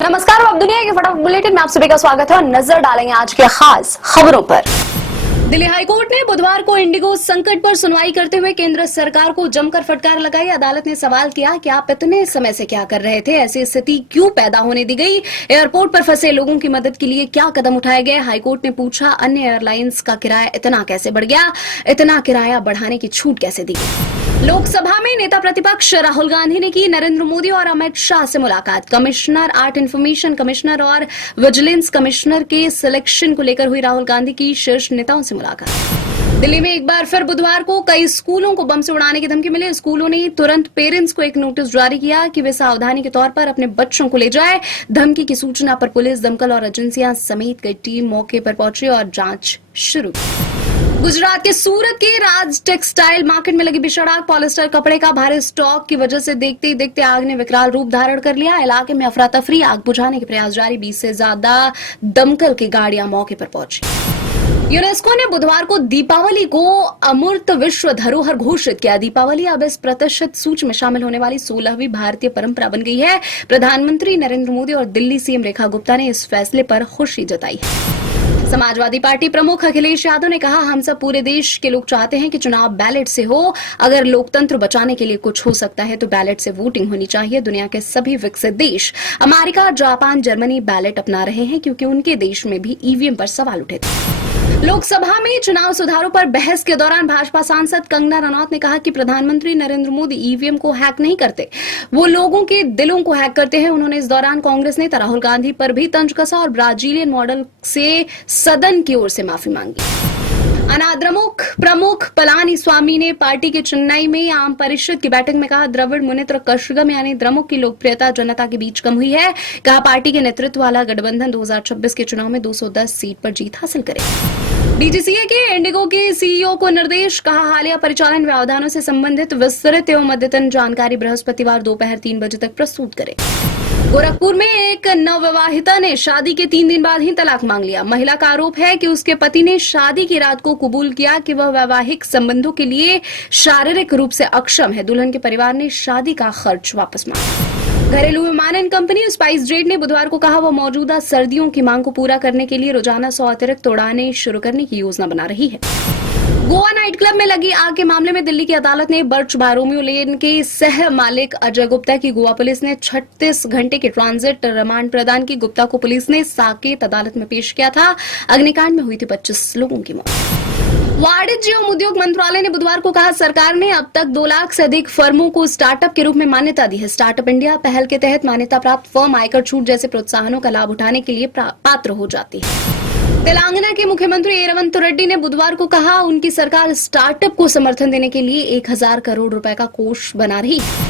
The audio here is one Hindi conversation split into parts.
नमस्कार, अब दुनिया के फटाफट बुलेटिन में आप सभी का स्वागत है और नजर डालेंगे आज के खास खबरों पर। दिल्ली हाईकोर्ट ने बुधवार को इंडिगो संकट पर सुनवाई करते हुए केंद्र सरकार को जमकर फटकार लगाई। अदालत ने सवाल किया कि आप इतने समय से क्या कर रहे थे, ऐसी स्थिति क्यों पैदा होने दी गई, एयरपोर्ट पर फंसे लोगों की मदद के लिए क्या कदम उठाए गए। हाईकोर्ट ने पूछा, अन्य एयरलाइंस का किराया इतना कैसे बढ़ गया, इतना किराया बढ़ाने की छूट कैसे दी गई। लोकसभा में नेता प्रतिपक्ष राहुल गांधी ने की नरेंद्र मोदी और अमित शाह से मुलाकात। कमिश्नर आर्ट इन्फॉर्मेशन कमिश्नर और विजिलेंस कमिश्नर के सिलेक्शन को लेकर हुई राहुल गांधी की शीर्ष नेताओं से मुलाकात। दिल्ली में एक बार फिर बुधवार को कई स्कूलों को बम से उड़ाने की धमकी मिली। स्कूलों ने तुरंत पेरेंट्स को एक नोटिस जारी किया कि वे सावधानी के तौर पर अपने बच्चों को ले जाएं। धमकी की सूचना पर पुलिस, दमकल और एजेंसियां समेत कई टीम मौके पर पहुंची और जांच शुरू की। गुजरात के सूरत के राज टेक्सटाइल मार्केट में लगी भीषण आग। पॉलिस्टर कपड़े का भारी स्टॉक की वजह से देखते ही देखते आग ने विकराल रूप धारण कर लिया। इलाके में अफरा तफरी, आग बुझाने के प्रयास जारी। 20 से ज्यादा दमकल की गाड़ियां मौके पर पहुंची। यूनेस्को ने बुधवार को दीपावली को अमूर्त विश्व धरोहर घोषित किया। दीपावली अब इस प्रतिष्ठित सूची में शामिल होने वाली 16वीं भारतीय परंपरा बन गई है। प्रधानमंत्री नरेंद्र मोदी और दिल्ली सीएम रेखा गुप्ता ने इस फैसले पर खुशी जताई है। समाजवादी पार्टी प्रमुख अखिलेश यादव ने कहा, हम सब पूरे देश के लोग चाहते हैं कि चुनाव बैलेट से हो। अगर लोकतंत्र बचाने के लिए कुछ हो सकता है तो बैलेट से वोटिंग होनी चाहिए। दुनिया के सभी विकसित देश अमेरिका, जापान, जर्मनी बैलेट अपना रहे हैं क्योंकि उनके देश में भी ईवीएम पर सवाल उठे थे। लोकसभा में चुनाव सुधारों पर बहस के दौरान भाजपा सांसद कंगना रनौत ने कहा कि प्रधानमंत्री नरेंद्र मोदी ईवीएम को हैक नहीं करते, वो लोगों के दिलों को हैक करते हैं। उन्होंने इस दौरान कांग्रेस नेता राहुल गांधी पर भी तंज कसा और ब्राजीलियन मॉडल से सदन की ओर से माफी मांगी। अनाद्रमुख प्रमुख पलानी स्वामी ने पार्टी के चेन्नई में आम परिषद की बैठक में कहा, द्रविड़ मुनेत्र कषगम यानी द्रमुक की लोकप्रियता जनता के बीच कम हुई है। कहा, पार्टी के नेतृत्व वाला गठबंधन 2026 के चुनाव में 210 सीट पर जीत हासिल करे। डीजीसीए के इंडिगो के सीईओ को निर्देश, कहा हालिया परिचालन व्यवधानों से संबंधित विस्तृत एवं अद्यतन जानकारी बृहस्पतिवार दोपहर 3 बजे तक प्रस्तुत करें। गोरखपुर में एक नवविवाहिता ने शादी के 3 दिन बाद ही तलाक मांग लिया। महिला का आरोप है कि उसके पति ने शादी की रात को कबूल किया कि वह वैवाहिक संबंधों के लिए शारीरिक रूप से अक्षम है। दुल्हन के परिवार ने शादी का खर्च वापस मांगा। घरेलू विमानन कंपनी स्पाइस जेट ने बुधवार को कहा, वह मौजूदा सर्दियों की मांग को पूरा करने के लिए रोजाना 100 अतिरिक्त उड़ानें शुरू करने की योजना बना रही है। गोवा नाइट क्लब में लगी आग के मामले में दिल्ली की अदालत ने बर्च बारोमियो लेन के सह मालिक अजय गुप्ता की गोवा पुलिस ने 36 घंटे की ट्रांजिट रिमांड प्रदान की। गुप्ता को पुलिस ने साकेत अदालत में पेश किया था। अग्निकांड में हुई थी 25 लोगों की मौत। वाणिज्य एवं उद्योग मंत्रालय ने बुधवार को कहा, सरकार ने अब तक 2 लाख से अधिक फर्मों को स्टार्टअप के रूप में मान्यता दी है। स्टार्टअप इंडिया पहल के तहत मान्यता प्राप्त फर्म आयकर छूट जैसे प्रोत्साहनों का लाभ उठाने के लिए पात्र हो जाती है। तेलंगाना के मुख्यमंत्री रेवंत रेड्डी ने बुधवार को कहा, उनकी सरकार स्टार्टअप को समर्थन देने के लिए 1000 करोड़ रुपए का कोष बना रही है।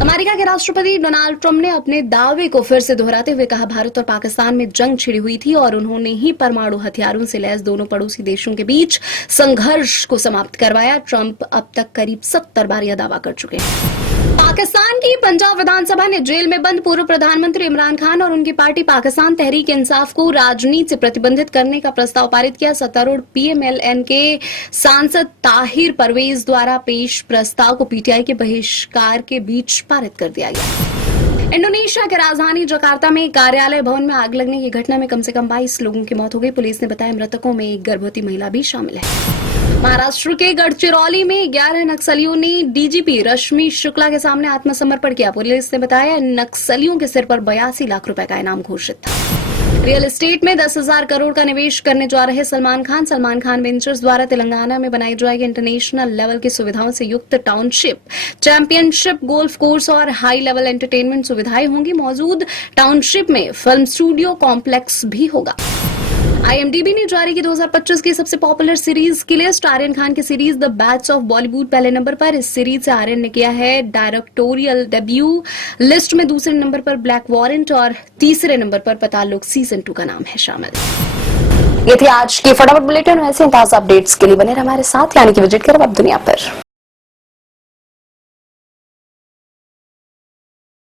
अमेरिका के राष्ट्रपति डोनाल्ड ट्रंप ने अपने दावे को फिर से दोहराते हुए कहा, भारत और पाकिस्तान में जंग छिड़ी हुई थी और उन्होंने ही परमाणु हथियारों से लैस दोनों पड़ोसी देशों के बीच संघर्ष को समाप्त करवाया। ट्रंप अब तक करीब 70 बार यह दावा कर चुके हैं। पाकिस्तान की पंजाब विधानसभा ने जेल में बंद पूर्व प्रधानमंत्री इमरान खान और उनकी पार्टी पाकिस्तान तहरीक इंसाफ को राजनीति से प्रतिबंधित करने का प्रस्ताव पारित किया। सत्तारूढ़ पीएमएलएन के सांसद ताहिर परवेज द्वारा पेश प्रस्ताव को पीटीआई के बहिष्कार के बीच पारित कर दिया गया। इंडोनेशिया के राजधानी जकार्ता में कार्यालय भवन में आग लगने की घटना में कम से कम 22 लोगों की मौत हो गई। पुलिस ने बताया, मृतकों में एक गर्भवती महिला भी शामिल है। महाराष्ट्र के गढ़चिरौली में 11 नक्सलियों ने डीजीपी रश्मि शुक्ला के सामने आत्मसमर्पण किया। पुलिस ने बताया, नक्सलियों के सिर पर 82 लाख रुपए का इनाम घोषित था। रियल एस्टेट में 10,000 करोड़ का निवेश करने जा रहे सलमान खान वेंचर्स द्वारा तेलंगाना में बनाई जाएगी इंटरनेशनल लेवल की सुविधाओं से युक्त टाउनशिप, चैंपियनशिप, गोल्फ कोर्स और हाई लेवल एंटरटेनमेंट सुविधाएं होंगी। मौजूद टाउनशिप में फिल्म स्टूडियो कॉम्प्लेक्स भी होगा। IMDb ने जारी की 2025 की सबसे पॉपुलर सीरीज की लिस्ट। आर्यन खान की series the batch of Bollywood पहले नंबर पर। इस सीरीज से आर्यन ने किया है डायरेक्टोरियल डेब्यू। लिस्ट में दूसरे नंबर पर ब्लैक वारंट और तीसरे नंबर पर पताल लोक सीजन 2 का नाम है शामिल। ये थी आज की फटाफट बुलेटिन। ऐसे ताजा अपडेट्स के लिए बने रहे हमारे साथ, यानी कि विजिट करें अब दुनिया पर।